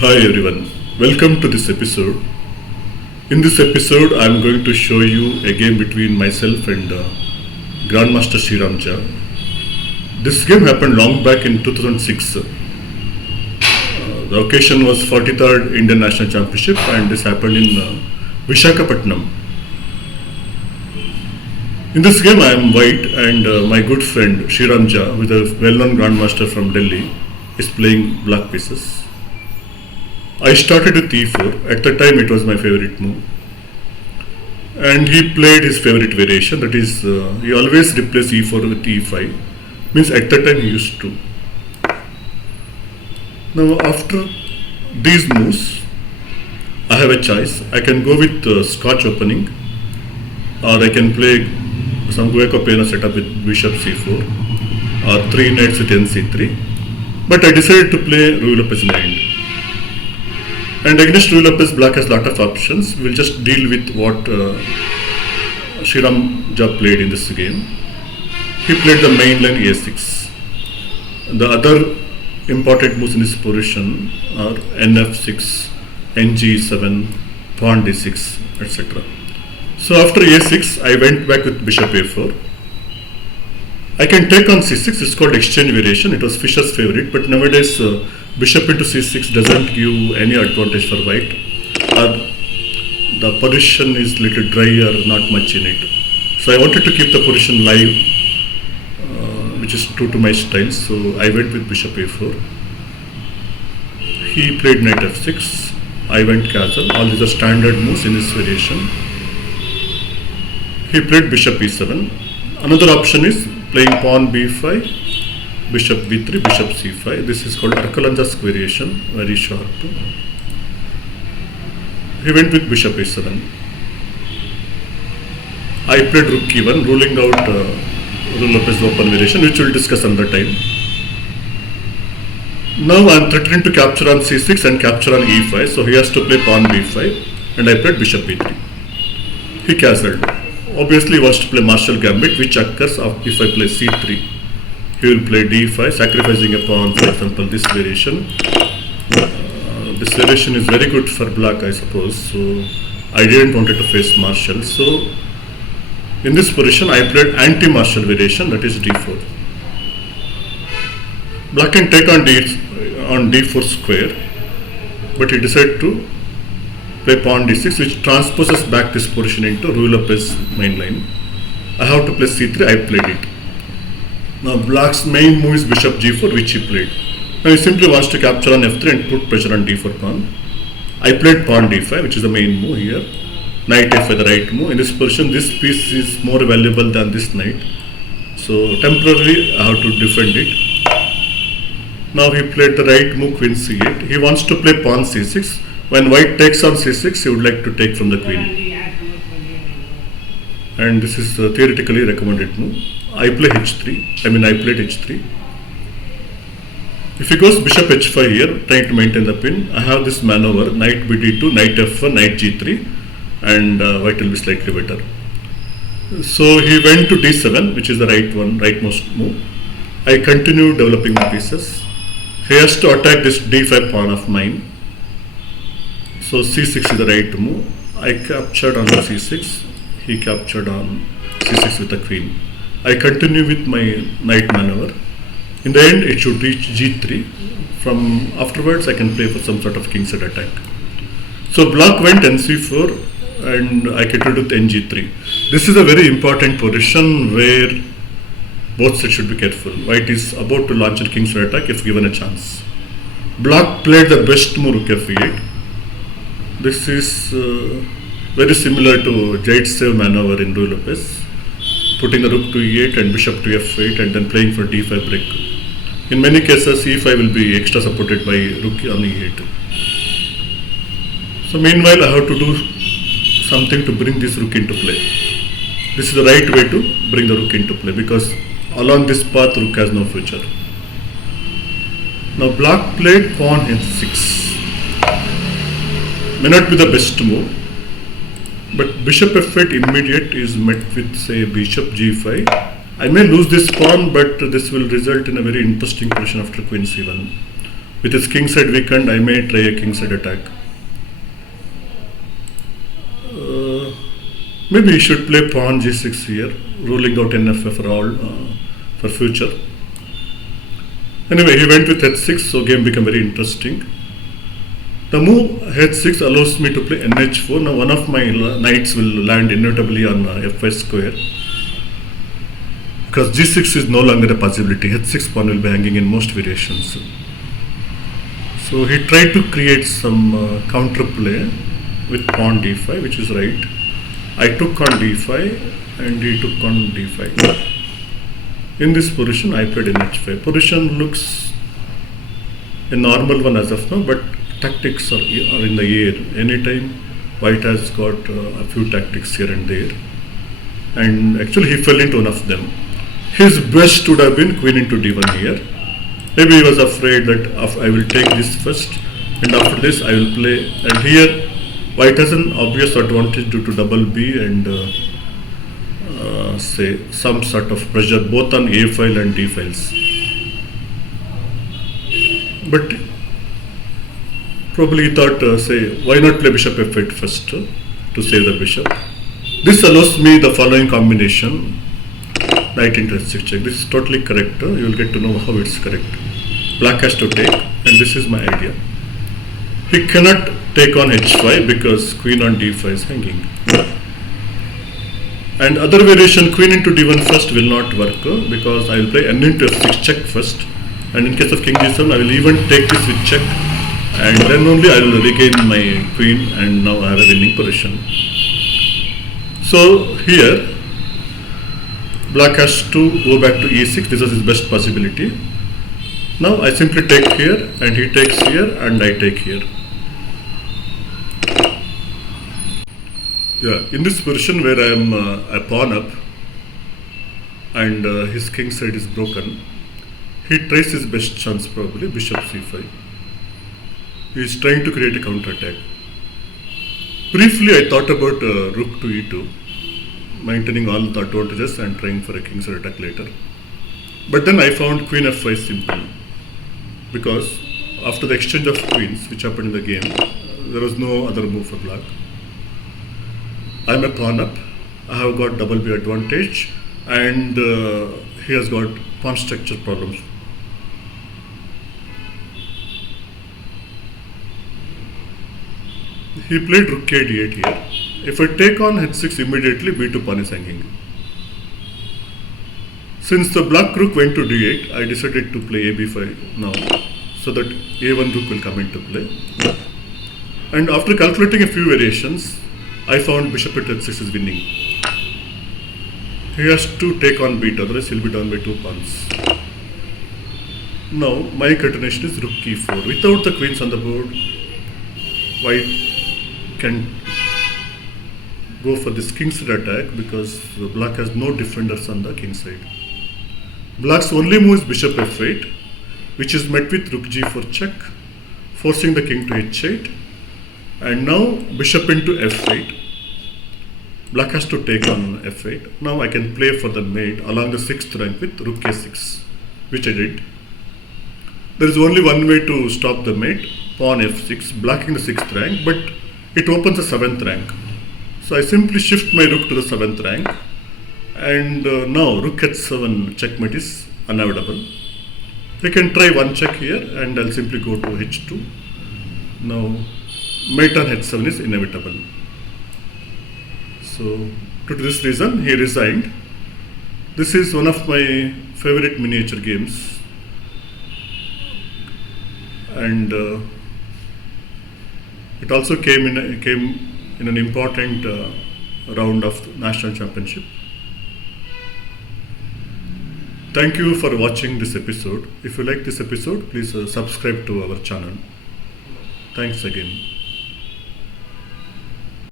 Hi everyone, welcome to this episode. In this episode, I am going to show you a game between myself and Grandmaster Sriram. This game happened long back in 2006. The occasion was 43rd Indian National Championship and this happened in Vishakhapatnam. In this game, I am white and my good friend Sriram, with a well-known Grandmaster from Delhi, is playing black pieces. I started with e4. At the time, it was my favorite move. And he played his favorite variation, that is, he always replaced e4 with e5. Means at the time he used to. Now, after these moves, I have a choice. I can go with Scotch opening, or I can play some Gueco Pena setup with bishop c4, or 3 knights with nc3. But I decided to play Ruy Lopez in the end. And against Ruy Lopez, black has lot of options. We'll just deal with what Sriram played in this game. He played the main line a6. The other important moves in this position are nf6, ng7, pawn d6, etc. So after a6, I went back with bishop a4. I can take on c6. It's called exchange variation. It was Fischer's favorite, but nowadays bishop into c6 doesn't give any advantage for white, or the position is little dry or not much in it. So I wanted to keep the position live, which is true to my style. So I went with bishop a4. He played knight f6. I went castle. All these are standard moves in this variation. He played bishop e7. Another option is playing pawn b5. Bishop b3, bishop c5. This is called Arkalanja's variation, very sharp. He went with bishop a7. I played rook e1, ruling out Ruy Lopez open variation, which we'll discuss another time. Now I am threatening to capture on c6 and capture on e5, so he has to play pawn b5, and I played bishop b3. He castled. Obviously he wants to play Marshall Gambit, which occurs if I play c3. He will play d5, sacrificing a pawn, for example, this variation. This variation is very good for black, I suppose, so I didn't want to face Marshall. So, in this position, I played anti-Marshall variation, that is d4. Black can take on d4 square, but he decided to play pawn d6, which transposes back this position into Ruy Lopez main line. I have to play c3, I played it. Now black's main move is bishop g4, which he played. Now he simply wants to capture on f3 and put pressure on d4 pawn. I played pawn d5, which is the main move here. Knight f5, the right move. In this position, this piece is more valuable than this knight. So temporarily I have to defend it. Now he played the right move, queen c8. He wants to play pawn c6. When white takes on c6, he would like to take from the queen. And this is theoretically recommended move. I played h3. If he goes bishop h5 here, trying to maintain the pin, I have this maneuver, knight bd2, knight f1, knight g3, and white will be slightly better. So he went to d7, which is the rightmost move. I continue developing the pieces. He has to attack this d5 pawn of mine. So c6 is the right move. I captured on c6. He captured on c6 with the queen. I continue with my knight maneuver. In the end, it should reach g3. From afterwards, I can play for some sort of kingside attack. So black went nc4 and I continued with ng3. This is a very important position where both sides should be careful. White is about to launch a kingside attack if given a chance. Black played the best move, rook f8. This is very similar to Zaitsev maneuver in Ruy Lopez, putting the rook to e8 and bishop to f8 and then playing for d5 break. In many cases, e5 will be extra supported by rook on e8. So meanwhile, I have to do something to bring this rook into play. This is the right way to bring the rook into play because along this path, rook has no future. Now black played pawn h6. May not be the best move, but bishop f8 immediate is met with, say, bishop g5. I may lose this pawn, but this will result in a very interesting position after queen c1. With his kingside weakened, I may try a kingside attack. Maybe he should play pawn g6 here, ruling out NF for all for future. Anyway, he went with h6, so game became very interesting. The move h6 allows me to play nh4. Now one of my knights will land inevitably on f5 square, because g6 is no longer a possibility. h6 pawn will be hanging in most variations. So he tried to create some counterplay with pawn d5, which is right. I took on d5 and he took on d5. In this position, I played in h5. Position looks a normal one as of now, but tactics are in the air. Anytime white has got a few tactics here and there, and actually he fell into one of them. His best would have been queen into d1 here. Maybe he was afraid that I will take this first, and after this I will play. And here white has an obvious advantage due to double B and say some sort of pressure both on A file and D files. But probably he thought, say, why not play bishop f8 first to save the bishop. This allows me the following combination: knight into h6 check. This is totally correct. You will get to know how it's correct. Black has to take, and this is my idea. He cannot take on h5 because queen on d5 is hanging. And other variation, queen into d1 first, will not work because I will play n into f6 check first, and in case of king g7 I will even take this with check, and then only I will regain my queen, and now I have a winning position. So here black has to go back to e6. This is his best possibility. Now I simply take here and he takes here and I take here. Yeah, in this position where I am a pawn up and his king side is broken, he tries his best chance, probably bishop c5. He is trying to create a counter attack. Briefly I thought about rook to e2, maintaining all the advantages and trying for a king side attack later. But then I found queen f5 simple, because after the exchange of queens which happened in the game, there was no other move for black. I am a pawn up, I have got double B advantage, and he has got pawn structure problems. He played rook d8 here. If I take on h6 immediately, b2 pawn is hanging. Since the black rook went to d8, I decided to play ab5 now, so that a1 rook will come into play. And after calculating a few variations, I found bishop at h6 is winning. He has to take on b2, otherwise he will be down by 2 pawns. Now my continuation is rook e4. Without the queens on the board, white can go for this king side attack because the black has no defenders on the king side. Black's only move is bishop f8, which is met with rook g4 check, forcing the king to h8. And now bishop into f8. Black has to take on f8. Now I can play for the mate along the 6th rank with rook a6, which I did. There is only one way to stop the mate: pawn f6, blocking the 6th rank, but it opens the 7th rank. So I simply shift my rook to the 7th rank, and now rook h7 checkmate is unavoidable. I can try one check here, and I'll simply go to h2. Now mate on h7 is inevitable. So due to this reason, he resigned. This is one of my favorite miniature games, and it also came in an important round of the national championship. Thank you for watching this episode. If you like this episode, please subscribe to our channel. Thanks again.